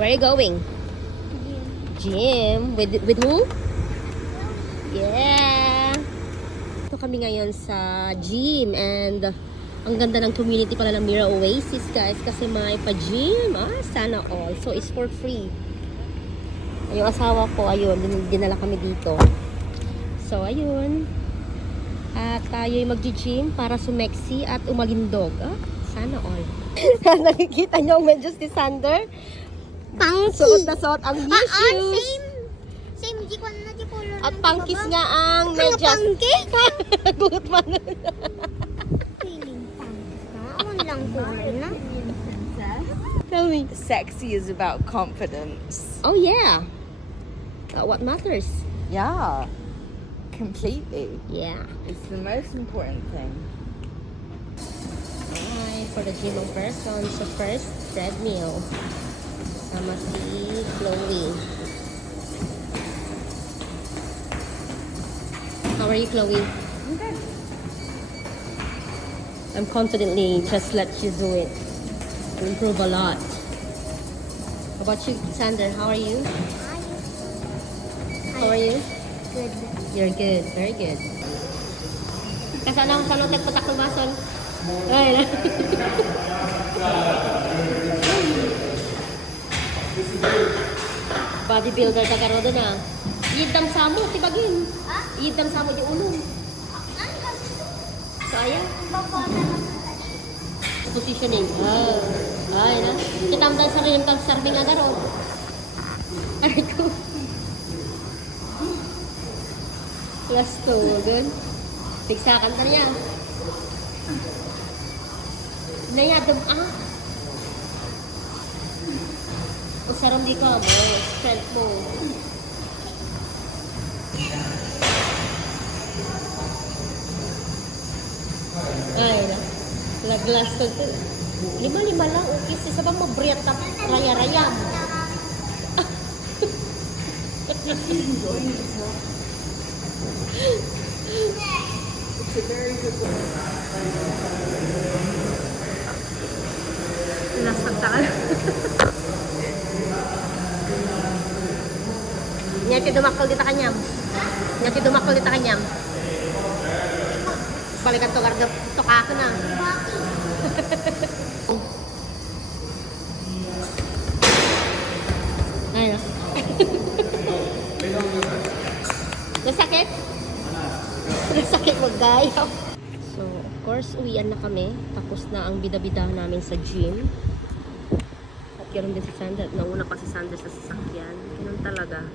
Where are you going? Gym. With who? Yeah. Ito kami ngayon sa gym and ang ganda ng community pala ng Mira Oasis, guys, kasi may pa-gym. Sana all. So, it's for free. Yung asawa ko, ayun, dinala kami dito. So, ayun. At tayo'y mag-gym para sumexy at umalindog. Sana all. Nakikita niyo ang medyas ni Sander? Suot na suot ang new shoes. Same, di ko na di color. At pangkis nga ang medyas. Gulat man. Feeling pangkis na. Awan lang color na. Tell me. Sexy is about confidence. Oh, yeah. What matters? Yeah, completely. Yeah. It's the most important thing. Alright, for the gym of person. So first, treadmill. Sama si Chloe. How are you, Chloe? Okay. I'm confidently just let you do it. You improve a lot. How about you, Sander? How are you? How are you? Good. You're good. Very good. Kasana sa lotet patak lumason. Ay. Bodybuilder ka karon na. Yidam samo tibagin. Yidam samo di ulong. Saya positioning. Ay na. Kitamdan sa rin tam serving agaron. Aray ko. Plus 2, good. Piksakan ka niya. Nayadam, usaram di ka mo, strength mo. Ay, na. Laglas to. Lima lang, okay. Isa bang mabriyat ka, raya-rayam. It's a very good one. Nasaktaan. Nyati dumakol dito kanyam. Nyati dumakol dito kanyam. Balikan to garda to ka na. Ay. Nasakit? Nasakit mag-gayaw. So, of course, uwian na kami. Tapos na ang bida-bida namin sa gym. At ganoon din si Sander. Nauna pa si Sander sa sasakyan. Ganun talaga.